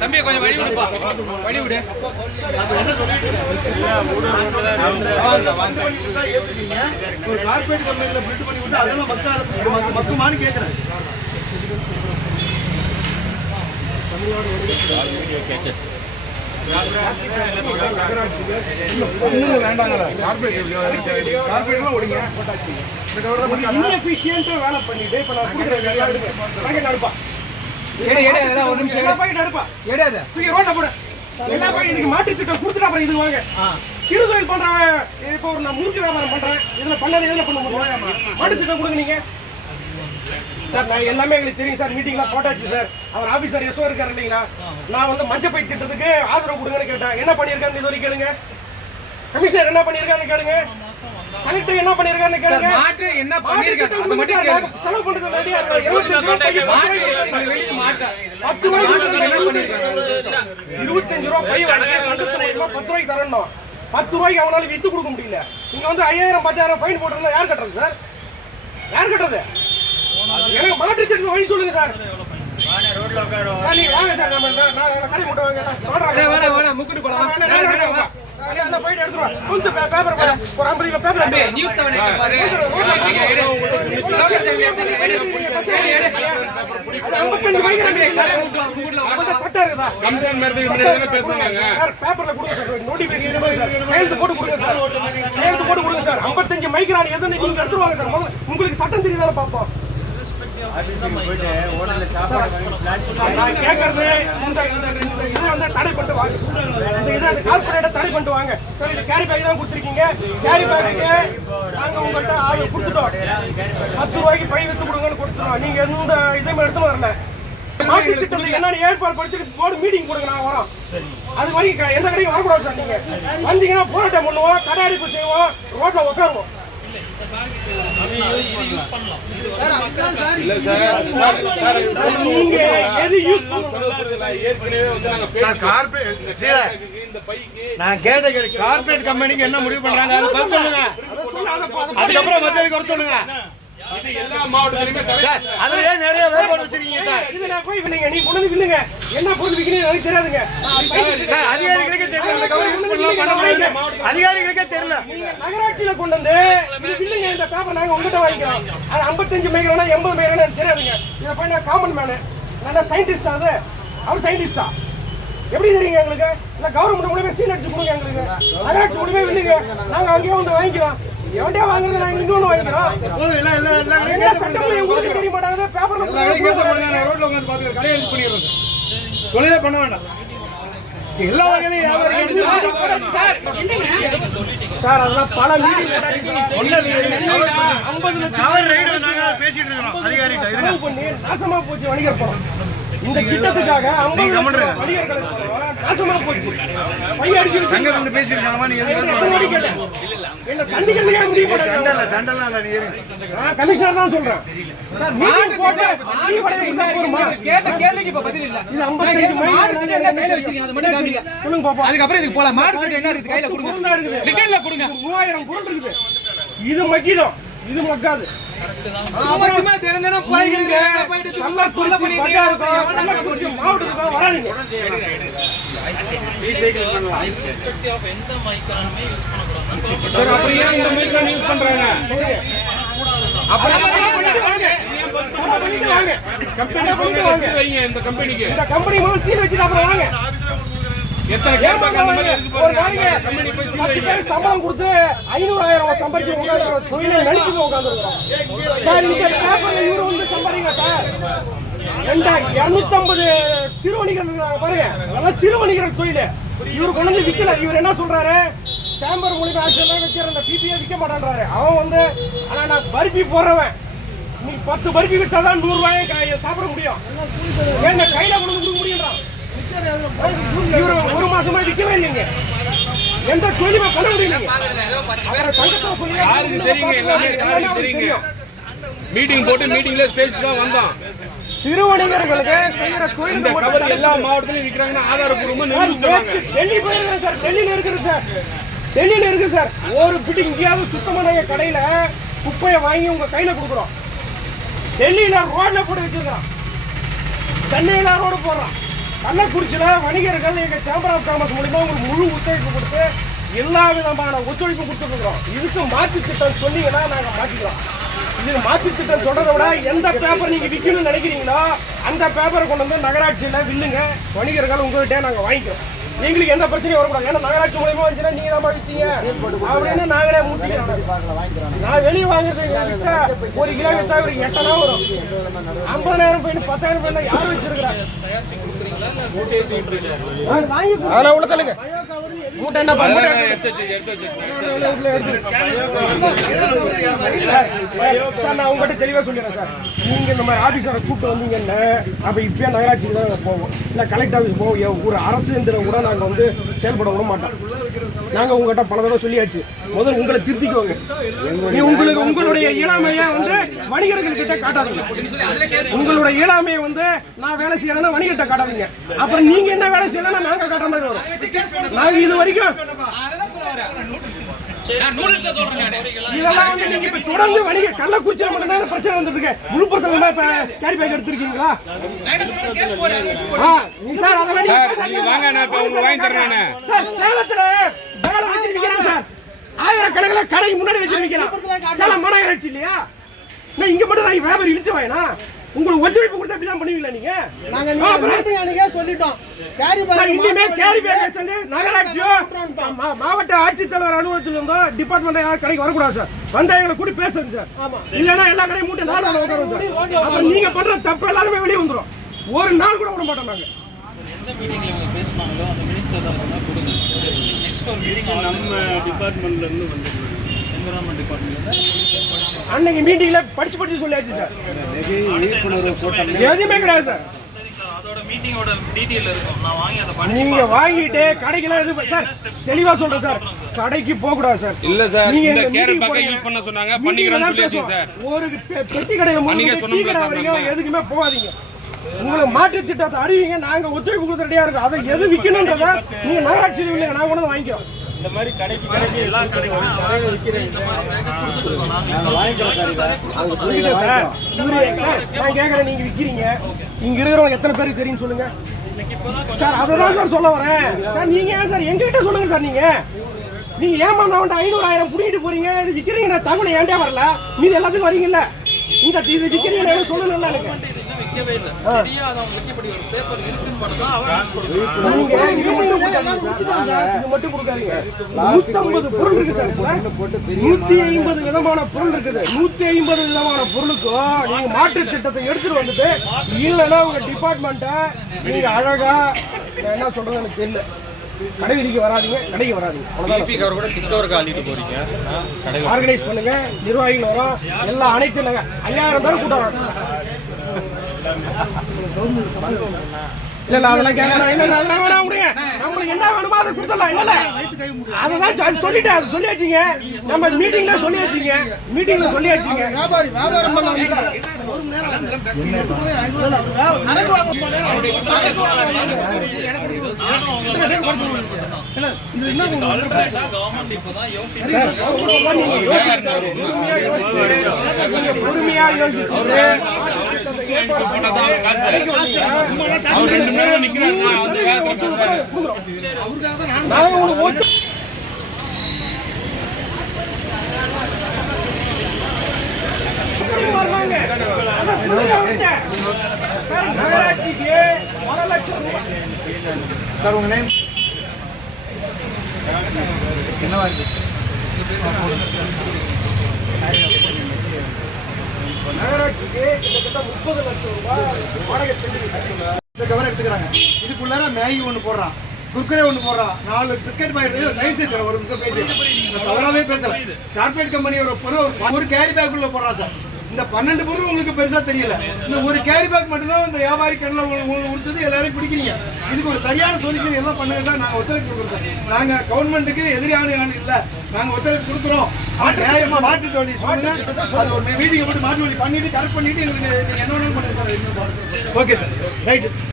தம்பி கொஞ்சம் வழி விடுப்பா. வழி விடு. ஒரு கார்பரேட் பில்ட் பண்ணி விட்டு அதெல்லாம் வேண்டாங்களா கார்பரேட் கார்பரேட்லாம் வேலை பண்ணிட்டு இப்ப நான் எடு எடு அதெல்லாம் ஒரு நிமிஷம் எல்லா. பாக்கெட் அடுப்பா எடு அதை தூக்கி ரோட்ல போடு. எல்லா பாக்கெட் இதுக்கு மாட்டு திட்டம் கொடுத்துட்டு அப்புறம் இது வாங்க. சிறு தொழில் பண்றவன் இப்போ ஒரு நான் முறுக்கு வியாபாரம் பண்றேன். இதுல பண்ணது இதுல பண்ண முடியும்? மாட்டு திட்டம் கொடுங்க நீங்க. சார் நான் எல்லாமே எங்களுக்கு தெரியும் சார். மீட்டிங்லாம் போட்டாச்சு சார். அவர் ஆபீசர் எஸ்ஓ இருக்காரு இல்லைங்களா? நான் வந்து மஞ்சள் பை திட்டத்துக்கு ஆதரவு கொடுங்கன்னு கேட்டேன். என்ன பண்ணியிருக்காருன்னு இது வரைக்கும் கேளுங்க. கமிஷனர் என்ன பண்ணியிருக்காருன்னு கேளுங்க. கலெக்டர் என்ன பண்ணியிருக்காருன்னு சார் கேளுங்க. மாட்டு என்ன மாட்டு பண்ணிருக்காங்க திட்டம் அது மட்டும் செலவு பண்றது ரெடியா பை, பத்து மாட்டு ரூபாய்க்கு அது வெளியில மாட்டா பத்து ரூபாய்க்கு மாட்டு என்ன இருபத்தஞ்சு பண்ணிருக்காங்க இருபத்தஞ்சு ரூபாய் பை வாங்கி சங்கத்து மூலியமா பத்து ரூபாய்க்கு தரணும். பத்து ரூபாய்க்கு அவனால வித்து கொடுக்க முடியல. நீங்க வந்து ஐயாயிரம் பத்தாயிரம் ஃபைன் போட்டிருந்தா யார் கட்டுறது சார்? யார் கட்டுறது? எனக்கு மாட்டு திட்டத்துக்கு வழி சொல்லுங்க சார். சார், நீங்க வாங்க சார். நம்ம கடை மட்டும் வாங்க. முக்குட்டு போலாம். போயிட்டு எடுத்துட்டு வா. கொஞ்சம் பே- பேப்பர் போடு. ஒரு ஐம்பது கிலோ பேப்பர் எடு. நியூஸ் செவன் பாரு எடுத்து எடு, எடு, எடு. அது 55 மைக்ரான் தம்பி, இருக்குல்ல? கடை முட்டு, முக்குட்டுல உட்காந்து. உங்கள்ட்ட சட்டம் இருக்குதா? கமிஷன் மேடத்துக்கு முன்னாடி சார், பேப்பர்ல கொடுங்க சார். நோட்டிபிகேஷன். கையெழுத்து போட்டு கொடுங்க சார். கையெழுத்து போட்டு கொடுங்க சார். 55 மைக்ரான் எதுன்னு நீங்க எடுத்துட்டு வாங்க சார். முதல்ல உங்களுக்கு சட்டம் தெரியுதான்னு பார்ப்போம். நான் கேட்கறது இந்த இதை வந்து தடை பண்ணிட்டு வாங்க. இந்த இதை அந்த தடை பண்ணிட்டு வாங்க. சார், இது கேரி பேக் தான் கொடுத்திருக்கீங்க. கேரி பேக்குக்கு நாங்க உங்கள்ட்ட ஆள் கொடுத்துட்டோம். பத்து ரூபாய்க்கு பை வித்து கொடுங்கன்னு கொடுத்துருவோம் நீங்க எந்த இதையும் எடுத்துட்டு வரல மாட்டு திட்டத்தை என்னன்னு ஏற்பாடு படுத்திட்டு போர்டு மீட்டிங் கொடுங்க நான் வரோம் அது மாதிரி எந்த கடையும் வரக்கூடாது சார் நீங்க வந்தீங்கன்னா போராட்டம் பண்ணுவோம் கடை அடிப்பு செய்வோம் ரோட்ல உட்காருவோம் நான் கேட்ட கார்பரேட் கம்பெனிக்கு என்ன முடிவு பண்றாங்க? அதை சொல்லுங்க. அதுக்கப்புறம் மத்தியதை குறை சொல்லுங்க. இது எல்லா மாவட்டத்திலுமே தடை சார் அதுல ஏன் நிறைய வேறுபாடு வச்சிருக்கீங்க சார்? இது நான் போய் வில்லுங்க நீ கொண்டு வந்து வில்லுங்க என்ன பொருள் விற்கிறீங்க எனக்கு தெரியாதுங்க. சார் அதிகாரிகளுக்கே தெரியல இந்த கவர் யூஸ் பண்ணலாம் பண்ண முடியாது. அதிகாரிகளுக்கே தெரியல நீங்க நகராட்சியில கொண்டு வந்து இது வில்லுங்க இந்த பேப்பர் நாங்க உங்ககிட்ட வாங்கிக்கிறோம். அது 55 மைக்ரோனா எண்பது மைக்ரோனா எனக்கு தெரியாதுங்க. இதை போய் நான் காமன் மேனு நான் சயின்டிஸ்டா அது? அவர் சயின்டிஸ்டா எப்படி தெரியுங்க எங்களுக்கு? இல்ல கவர்மெண்ட் மூலியமா சீன் அடிச்சு கொடுங்க எங்களுக்கு. நகராட்சி மூலியமா வில்லுங்க. நாங்க அங்கேயே வந்து வாங்கிக்கிறோம். எவன்டே வாங்குறது நாங்க இங்க வந்து வாங்கிக்கிறோம் போதும் இல்ல இல்ல எல்லா கடையும் என்ன கேஸ் சட்டமும் உங்களுக்கு தெரிய மாட்டாங்க பேப்பர்ல எல்லா கடையும் கேஸ் பண்ணுங்க நான் ரோட்ல உட்காந்து பாத்துக்கிறேன் கடையை யூஸ் பண்ணிடுறேன் சார் தொழிலே பண்ண வேண்டாம். எல்லா வகையிலும் வியாபாரம் எடுத்து சார் அதெல்லாம் பல மீட்டிங் ஐம்பது லட்சம் கவர் ரைடு நாங்க பேசிட்டு இருங்க. பண்ணி நாசமா போச்சு வணிகர் பணம் இந்த திட்டத்துக்காக ஐம்பது. வணிகர்களுக்கு நாசமா போச்சு. பையன் அடிச்சு சங்கர் வந்து பேசியிருக்காங்கம்மா நீங்க? என்ன சந்திக்கிறதுக்கே முடிவு சண்டை பண்ணாங்க இல்ல சண்டைலாம் இல்ல நீங்க நான் கமிஷனர் தான் சொல்றேன். சார் மீட்டிங் போட்டு நீ படம் இருந்தா போருமா கேட்ட கேள்விக்கு இப்ப பதில் இல்ல. இது நான் 55 கேட்ட மைல் மாடு திட்டம் என்ன கையில வச்சிருக்கீங்க? அது மட்டும் காமிங்க. சொல்லுங்க பாப்போம் அதுக்கப்புறம் இதுக்கு போலாம். மாடு என்ன இருக்கு கையில கொடுங்க. இருக்குது. ரிட்டர்ன்ல கொடுங்க. மூவாயிரம் பொருள் இருக்குது. இது மக்கிடும் இது மக்காது. சும்மா தினம் தினம் பழகிறீங்க போயிட்டு நல்லா தொல்லை குறிச்சி பண்ணிட்டு பஜாருக்கும் கள்ளக்குறிச்சி மாவட்டத்துக்கும் வராதீங்க சார் அப்புறம் ஏன் இந்த மைக்ரான் யூஸ் பண்றாங்க. கம்பெனி இந்த கம்பெனிக்கு. இந்த கம்பெனி முதல்ல சீல் வச்சுட்டு அப்புறம் வாங்க. சம்பளம் கொடுத்து ஐநூறாயிரம் சம்பாதிச்சு உட்காந்து தொழிலை நடிச்சு உட்காந்துருக்கோம் சார் இந்த பேப்பர்ல இவரு வந்து சம்பாதிங்க சார். ரெண்டா இருநூத்தம்பது சிறுவணிகள் இருக்காங்க பாருங்க. அதெல்லாம் சிறுவணிகள் தொழில். இவர் கொண்டு வந்து விற்கல இவர் என்ன சொல்றாரு? சேம்பர் மூலியமா ஆக்சிடென்ட் வைக்கிற அந்த பிபிஏ விற்க மாட்டேன்றாரு. அவன் வந்து ஆனா நான் பருப்பி போடுறவன். நீ பத்து பருப்பி வித்தாதான் நூறு ரூபாயை சாப்பிட முடியும். ஏங்க கையில கொண்டு கொடுக்க முடியுன்றான் இவரு ஒரு மாசமா விற்கவே இல்லைங்க. எந்த தொழிலுமே பண்ண முடியலைங்க. அவரை சங்கத்துல சொல்லி யாருக்கு தெரியுங்க எல்லாமே? யாருக்கு தெரியுங்க? மீட்டிங் போட்டு மீட்டிங்ல ஸ்டேஜ் தான் வந்தோம். சிறு வணிகர்களுக்கு செய்யற தொழில் இந்த கவர் எல்லா மாவட்டத்திலும் விற்கிறாங்கன்னா ஆதாரப்பூர்வமா நிரூபிச்சாங்க டெல்லி போயிருக்கிறேன் சார் டெல்லியில இருக்குது சார். டெல்லியில இருக்கு சார். ஒரு பிடி இங்கேயாவது சுத்தமான கடையில குப்பையை வாங்கி உங்க கையில கொடுக்குறோம். டெல்லியில ரோட்ல போட்டு வச்சிருக்கான் சென்னையில ரோடு போடுறான். கள்ளக்குறிச்சியில் வணிகர்கள் எங்கள் சேம்பர் ஆஃப் காமர்ஸ் மூலிமா உங்களுக்கு முழு ஒத்துழைப்பு கொடுத்து எல்லா விதமான ஒத்துழைப்பு கொடுத்துருக்குறோம். இதுக்கு மாற்று திட்டம் சொன்னீங்கன்னா நாங்கள் மாற்றிக்கிறோம். இது மாற்று திட்டம் சொல்கிறத விட எந்த பேப்பர் நீங்கள் விற்கணும்னு நினைக்கிறீங்களோ அந்த பேப்பரை கொண்டு வந்து நகராட்சியில் வில்லுங்க. வணிகர்கள் உங்கள்கிட்ட நாங்கள் வாங்கிக்கிறோம். எங்களுக்கு எந்த பிரச்சனையும் வரக்கூடாது. ஏன்னா நகராட்சி மூலியமா வந்துச்சுன்னா நீங்க தான் வித்தீங்க அப்படின்னு நாங்களே முட்டிக்கிறோம். நான் வெளியே வாங்குறது ஒரு கிலோ வித்தா ஒரு எட்டனா வரும். ஐம்பதாயிரம் போயிட்டு பத்தாயிரம் போயிட்டு யார் வச்சிருக்கிறாங்க அதெல்லாம் உள்ள தள்ளுங்க மூட்டை என்ன பண்ண மூட்டை எடுத்து வச்சு, எடுத்து வச்சு. சார் நான் உங்ககிட்ட தெளிவா சொல்லிடுறேன் சார். நீங்க இந்த மாதிரி ஆபீசரை கூப்பிட்டு வந்தீங்கன்னா அப்ப இப்பயே நகராட்சிக்கு தான் போவோம். இல்ல கலெக்டர் ஆஃபீஸ் போவோம். ஒரு அரசு எந்திரம் கூட நாங்க வந்து செயல்பட விட மாட்டோம். நாங்க உங்ககிட்ட பல தடவை சொல்லியாச்சு. முதல்ல உங்களை திருத்திக்கோங்க. நீ உங்களுக்கு உங்களுடைய இயலாமையை வந்து வணிகர்கள் கிட்ட காட்டாதீங்க. உங்களுடைய இயலாமையை வந்து நான் வேலை செய்யறேன்னா வணிகர்கிட்ட காட்டாதீங்க. அப்புறம் நீங்க என்ன வேலை செய்யலாம் நாங்க காட்டுற மாதிரி வரும். நாங்க இது வரைக்கும் இதெல்லாம் வந்து நீங்க இப்ப தொடர்ந்து வணிக கள்ளக்குறிச்சியில மட்டும் தான் பிரச்சனை வந்துட்டு இருக்கு. விழுப்புரத்துல இப்ப கேரி பேக் எடுத்திருக்கீங்களா? சார் அதெல்லாம் சார், பேசாதீங்க. நீங்க வாங்க, நான் இப்ப உங்களுக்கு வாங்கி தரேன் நானு. சார் சேலத்துல வேலை வச்சிருக்கீங்க சார்? ஆயிரக்கணக்கில் கடைக்கு முன்னாடி வச்சிருக்கீங்க சேலம் மாநகராட்சி இல்லையா? நான் இங்க மட்டும் தான் வியாபாரி இழிச்சு வாயினா? உங்களுக்கு ஒத்துழைப்பு கொடுத்தா இப்படி தான் பண்ணுவீங்களா நீங்க? நாங்க சொல்லிட்டோம். இனிமே கேரி பேக் வந்து நகராட்சியோ மா- மாவட்ட ஆட்சித்தலைவர் அலுவலகத்துல இருந்தோ டிபார்ட்மெண்ட் யாரும் கடைக்கு வரக்கூடாது சார்? வந்தா எங்களை கூட்டி பேசுங்க சார். இல்லைன்னா எல்லா கடையும் மூட்டை நாலு நாள் உட்காரும் சார். அப்புறம் நீங்க பண்ற தப்பு எல்லாருமே வெளியே வந்துரும். ஒரு நாள் கூட விட மாட்டோம் நாங்க. மீட்டிங்ல அவங்க பேசினாங்களோ அந்த மினிட்ஸ் ஏதாவது இருந்தால் கொடுங்க. நெக்ஸ்ட் ஒரு மீட்டிங் நம்ம டிபார்ட்மெண்ட்ல இருந்து வந்துருக்காங்க என்விரான்மெண்ட் டிபார்ட்மெண்ட்ல அன்னைக்கு மீட்டிங்ல படிச்சு படிச்சு சொல்லியாச்சு சார். எதுவுமே கிடையாது சார். நீங்க வாங்கிட்டு கடைக்கெல்லாம் எது சார் தெளிவா சொல்றேன் சார். கடைக்கு போக கூடாது சார். இல்ல சார் நீங்க கேரட் பேக்கை. யூஸ் பண்ண சொன்னாங்க meeting பண்ணிக்கிறேன்னு தான் சொல்லியாச்சு பேசுவோம். சார். ஒரு பெட்டி கடையில மூணு டீ கடை வரைக்கும். எதுக்குமே போகாதீங்க. உங்களுக்கு மாற்று திட்டத்தை அறிவிங்க நாங்க ஒத்துழைப்பு கொடுத்து ரெடியா இருக்கோம். அதை எது விற்கணுன்றத நீங்க இல்லைங்க நாங்க கொண்டு வாங்கிக்கிறோம். இந்த மாதிரி கடைக்கு கடைக்கு எல்லா கடைக்குமே நாங்கள் நான் கேட்கறேன் நீங்க விக்கிறீங்க. இங்க இருக்கிறவங்க எத்தனை பேருக்கு தெரியும் சொல்லுங்க. சார் அதை தான் சார் சொல்ல வரேன். சார் நீங்க ஏன் சார் எங்ககிட்ட சொல்லுங்க சார் நீங்க. நீங்க ஏமாந்தவன்ட்ட ஐநூறு ஆயிரம் புடிங்கிட்டு போறீங்க. இது விக்கிறீங்க தகவல் ஏன்டே வரல. மீது எல்லாத்துக்கும் வரீங்கல்ல. இந்த இது விக்கிறீங்க எனக்கு சொல்லணும்ல எனக்கு. இன்னும் விற்கவே இல்லை தெரியாதவங்களுக்கு இப்படி ஒரு பேப்பர் இருக்குன்னு மட்டும் தான் அவேர்னஸ் கொடுக்காதீங்க நூத்தம்பது பொருள் இருக்கு சார். நூத்தி ஐம்பது விதமான பொருள் இருக்குது. நூத்தி ஐம்பது விதமான பொருளுக்கும் நீங்க மாற்று திட்டத்தை எடுத்துட்டு வந்துட்டு இல்லைன்னா உங்க டிபார்ட்மெண்ட்டை நீங்க அழகா என்ன சொல்றது எனக்கு தெரியல. கடை விதிக்கு வராதீங்க கடைக்கு வராதீங்க ஆர்கனைஸ் பண்ணுங்க நிர்வாகிகள் வரோம் எல்லாம் அனைத்து இல்லைங்க ஐயாயிரம் பேர் கூட்டம் இல்ல இல்ல அதெல்லாம் கேட்கணும் இல்ல அதெல்லாம் வேணாம் விடுங்க நம்மளுக்கு என்ன வேணுமோ அதை கொடுத்துடலாம் இல்ல அதெல்லாம் அது சொல்லிட்டேன் அது சொல்லியாச்சுங்க நம்ம மீட்டிங்ல மீட்டிங்ல வியாபாரி வியாபாரம் பண்ண என்ன நீங்க யோசிச்சு சார். பொறுமையா யோசிச்சு அவர் ரெண்டு அந்த அவருக்காக தான் நான் உங்களுக்கு ஓட்டு நகராட்சிக்கு ஒரு லட்சம் ரூபாய் சார் உங்க நேம் என்னவா இருக்கு கிட்டத்தட்ட முப்பது லட்சம் ரூபாய் வாடகை இந்த கவனம் எடுத்துக்கிறாங்க. இதுக்குள்ளார மேகி ஒன்று போடுறான். குர்குரே ஒன்று போடுறான். நாலு பிஸ்கட் பாக்கெட் தயவு செய்து ஒரு நிமிஷம் பேசி தவறாவே பேசல. கார்பரேட் கம்பெனி ஒரு பொருள் ஒரு- ஒரு கேரி பேக் போடுறான் சார். இந்த பன்னெண்டு பொருள் உங்களுக்கு பெருசா தெரியல. இந்த ஒரு கேரி பேக் மட்டும்தான் இந்த வியாபாரி கண்ணில் உங்களுக்கு கொடுத்தது எல்லாரும் குடிக்கிறீங்க இதுக்கு ஒரு சரியான சொல்யூஷன் எல்லாம் பண்ணுங்க சார். நாங்கள் ஒத்துழைப்பு கொடுக்குறோம். நாங்கள் கவர்மெண்ட்டுக்கு எதிரியான ஆள் இல்லை. நாங்கள் ஒத்துழைப்பு கொடுக்குறோம். ஆனால் நியாயமாக மாற்று தொழில் சொல்லுங்க. அது ஒரு மீட்டிங்கை போட்டு மாற்று வழி பண்ணிட்டு கரெக்ட் பண்ணிட்டு எங்களுக்கு என்ன பண்ணுங்க சார். Okay sir. ரைட்டு.